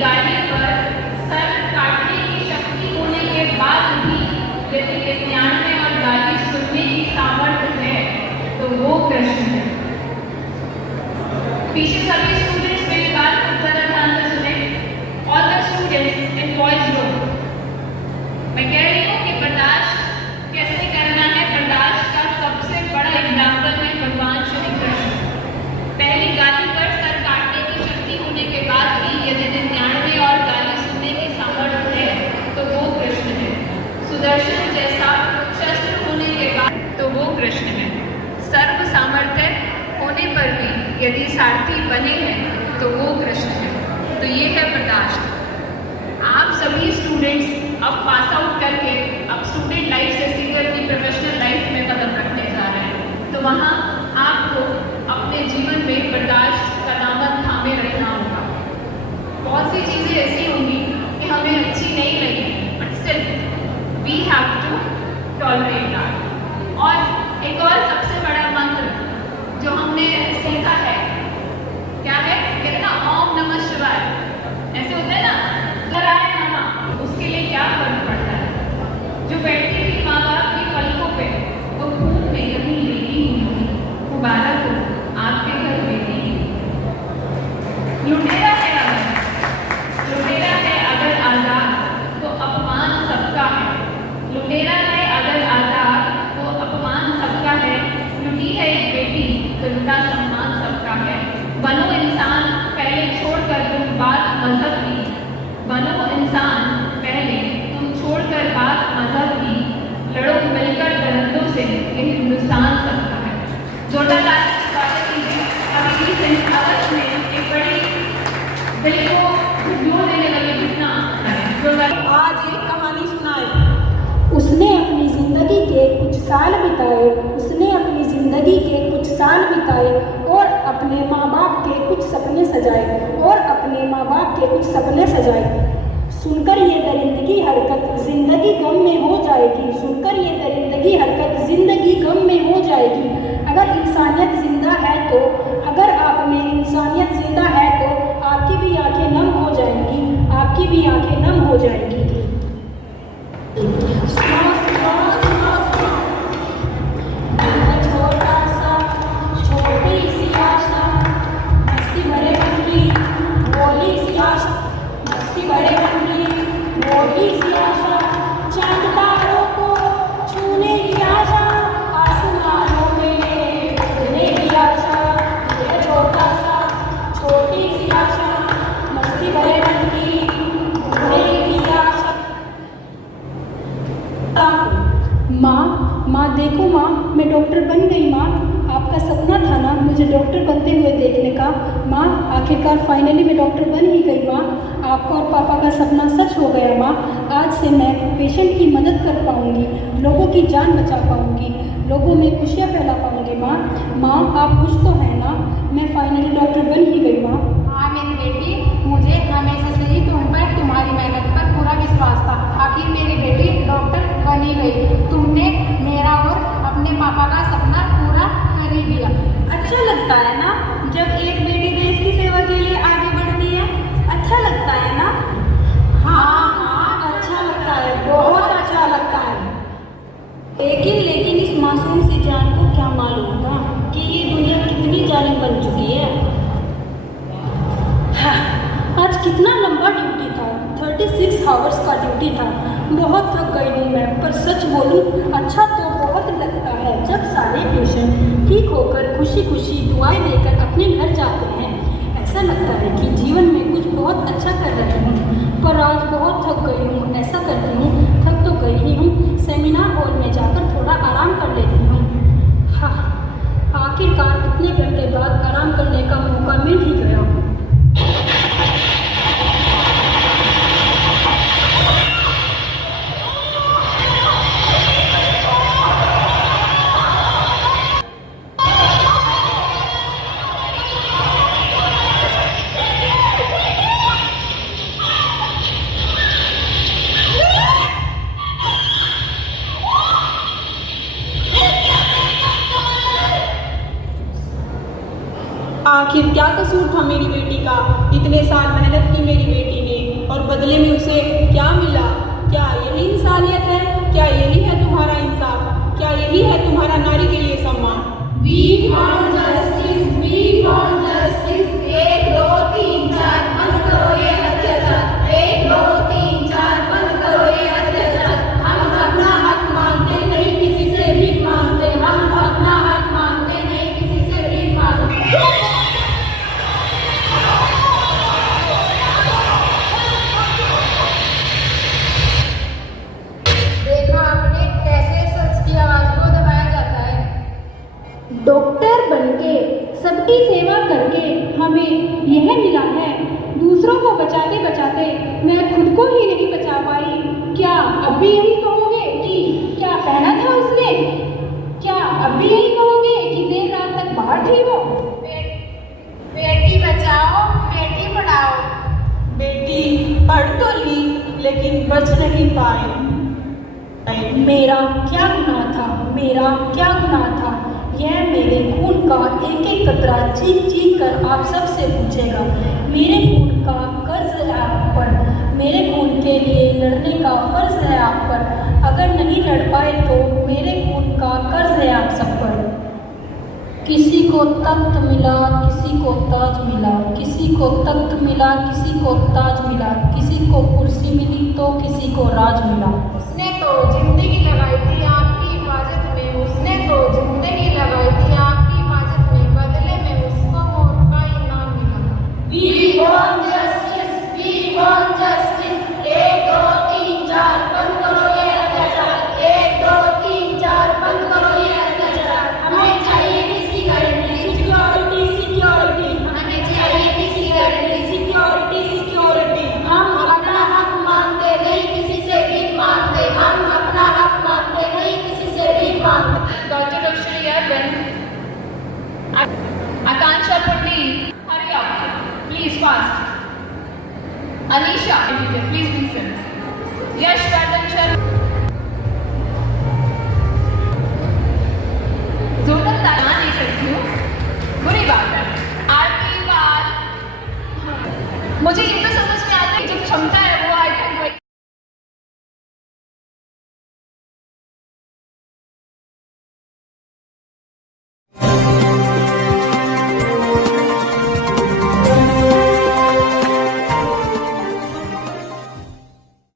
गाली पर सर काटने की शक्ति होने के बाद भी यदि 99 और गाली सुनने की सामर्थ्य है तो वो कृष्ण है। पीछे सभी स्टूडेंट्स मेरी बात को जरा ध्यान से सुने। All the students in boys room, मैं कह रही हूँ कि बर्दाश्त कैसे करना है। बर्दाश्त का सबसे बड़ा एग्जाम्पल है भगवान श्री कृष्ण। पहली गाली पर सर काटने की शक्ति होने के बाद भी यदि 99 और गाली सुनने की सामर्थ्य है तो वो कृष्ण है। सुदर्शन जैसा शस्त्र होने के बाद तो वो कृष्ण है। सर्व सामर्थ्य होने पर भी यदि सारथी बने हैं तो वो कृष्ण है। तो ये है बर्दाश्त। आप सभी स्टूडेंट्स अब पास आउट करके अब स्टूडेंट लाइफ से सीकर की प्रोफेशनल लाइफ में कदम रखने जा रहे हैं, तो वहाँ आपको अपने जीवन में बर्दाश्त का दामन थामे रखना होगा। बहुत सी चीज़ें ऐसी होंगी कि हमें अच्छी नहीं लगी, but still we have to tolerate that. और एक और सबसे बड़ा मंत्र जो हमने सीखा है क्या है, कहते हैं ना ओम नमः शिवाय, ऐसे होता है ना, कराए ना, उसके लिए क्या फर्क पड़ता है। जो बैठती थी माँ बाप की पलकों पे वो खून में कहीं लेती ही नहीं, मुबारक हो आपके घर बेटी। लुटेरा है अगर आजाद तो अपमान सबका है। लुटेरा है अगर आजाद तो अपमान सबका है। लुटी है एक बेटी तो लुटा सम्मान सबका है। बनो इंसान पहले छोड़कर तुम बात मजहब की, बनो इंसान पहले तुम छोड़कर बात मजहब की, लड़ो मिलकर दरंदों से ये हिंदुस्तान सबका है। जोटालाल की बात कीजिए, अभी रिसेंट अगस्त में एक बड़ी दिल को झुंझोर देने वाली घटना है। आज एक कहानी सुनाए। उसने अपनी जिंदगी के कुछ साल बिताए, उसने अपनी जिंदगी के कुछ साल बिताए और अपने माँ बाप के कुछ सपने सजाए, और अपने माँ बाप के कुछ सपने सजाए। सुनकर ये दरिंदगी हरकत जिंदगी गम में हो जाएगी, सुनकर ये दरिंदगी हरकत जिंदगी गम में हो जाएगी। अगर इंसानियत जिंदा है तो, अगर आप में इंसानियत जिंदा है तो आपकी भी आंखें नम हो जाएंगी, आपकी भी आंखें नम हो जाएंगी। छोटा सा छोटी सी आशा, मस्ती भरे मन की बोली सी आशा, मस्ती भरे मन की बोली सी आशा, चांद तारों को छूने की आशा, आसमानों में उड़ने की आशा। यह छोटा सा छोटी सी आशा, मस्ती भरे मन की उड़ने की आशा। माँ देखो माँ, मैं डॉक्टर बन गई माँ। आपका सपना था ना मुझे डॉक्टर बनते हुए देखने का। माँ आखिरकार फाइनली मैं डॉक्टर बन ही गई माँ। आपका और पापा का सपना सच हो गया माँ। आज से मैं पेशेंट की मदद कर पाऊँगी, लोगों की जान बचा पाऊँगी, लोगों में खुशियाँ फैला पाऊँगी माँ। माँ आप खुश तो हैं ना? मैं फाइनली डॉक्टर बन ही गई माँ। हाँ मेरी बेटी, मुझे हमेशा से ही तुम पर, तुम्हारी मेहनत पर पूरा विश्वास था। आखिर मेरी बेटी डॉक्टर बन ही गई। तुमने मेरा और अपने पापा का सपना पूरा कर ही दिया। अच्छा लगता है ना जब एक बेटी देश की सेवा के लिए आगे बढ़ती है? अच्छा लगता है ना? हाँ अच्छा लगता है, बहुत अच्छा लगता है। लेकिन इस मासूम सी जान को क्या मालूम था कि ये दुनिया कितनी जालिम बन चुकी है। आज कितना लंबा ड्यूटी था, 36 आवर्स का ड्यूटी था। बहुत थक गई हूँ मैं, पर सच बोलूँ अच्छा तो बहुत लगता है जब सारे पेशेंट ठीक होकर खुशी खुशी दुआएं देकर अपने घर जाते हैं। ऐसा लगता है कि जीवन में कुछ बहुत अच्छा कर रही हूँ, पर आज बहुत थक गई हूँ। ऐसा करती हूँ, थक तो गई ही हूँ, सेमिनार हॉल में जाकर थोड़ा आराम कर लेती हूँ। हाँ आखिरकार इतने घंटे बाद आराम करने का मौका मिल ही गया। आखिर क्या कसूर था मेरी बेटी का? इतने साल मेहनत की मेरी बेटी ने और बदले में उसे क्या मिला? क्या यही इंसानियत है? क्या यही है तुम्हारा इंसाफ? क्या यही है तुम्हारा नारी के लिए सम्मान? We want justice, we want justice। 1 2 3 4 बंद करो ये अत्याचार। 1 2 3 4 बंद करो ये अत्याचार। हम अपना हक मांगते नहीं किसी से भीख मांगते। हम अपना हक मांगते नहीं किसी से भीख मांगते। देखा आपने कैसे सच की आवाज को दबाया जाता है। डॉक्टर बनके सबकी सेवा करके हमें यह मिला है। दूसरों को बचाते बचाते मैं खुद को ही नहीं बचा पाई। क्या अब भी यही कहोगे कि क्या पहना था उसने? क्या अब भी यही कहोगे कि देर रात तक बाहर थी वो? बेटी बचाओ, बेटी पढ़ाओ। बेटी पढ़ तो ली लेकिन बच नहीं पाए। मेरा क्या गुनाह था? मेरा क्या गुनाह था? यह मेरे खून का एक एक कतरा चीख चीख कर आप सबसे पूछेगा। मेरे खून का कर्ज है आप पर। मेरे खून के लिए लड़ने का फर्ज है आप पर। अगर नहीं लड़ पाए तो मेरे खून का कर्ज है आप सब पर। किसी को तख्त मिला, किसी को ताज मिला। किसी को तख्त मिला, किसी को ताज मिला। किसी को कुर्सी मिली तो किसी को राज मिला। उसने तो जिंदगी लगाई थी आपकी हिफाजत में। उसने तो जिंदगी लगाई थी आपकी हिफाजत में। बदले में उसको मौत का इनाम मिला। We want justice, we want justice। 1 2 3 4 बंद करो ये अत्याचार। 1 2 3 4 बंद करो ये अत्याचार। हमें चाहिए किसी गारंटी, सिक्योरिटी सिक्योरिटी। हमें चाहिए किसी गारंटी, सिक्योरिटी सिक्योरिटी। हम अपना हक मांगते नहीं किसी से भीख मांगते। हम अपना हक मांगते नहीं किसी से भीख मांगते। Dr. Akshay Ben, Akansha Pundi, hurry up, please fast. Anisha, please listen. Yash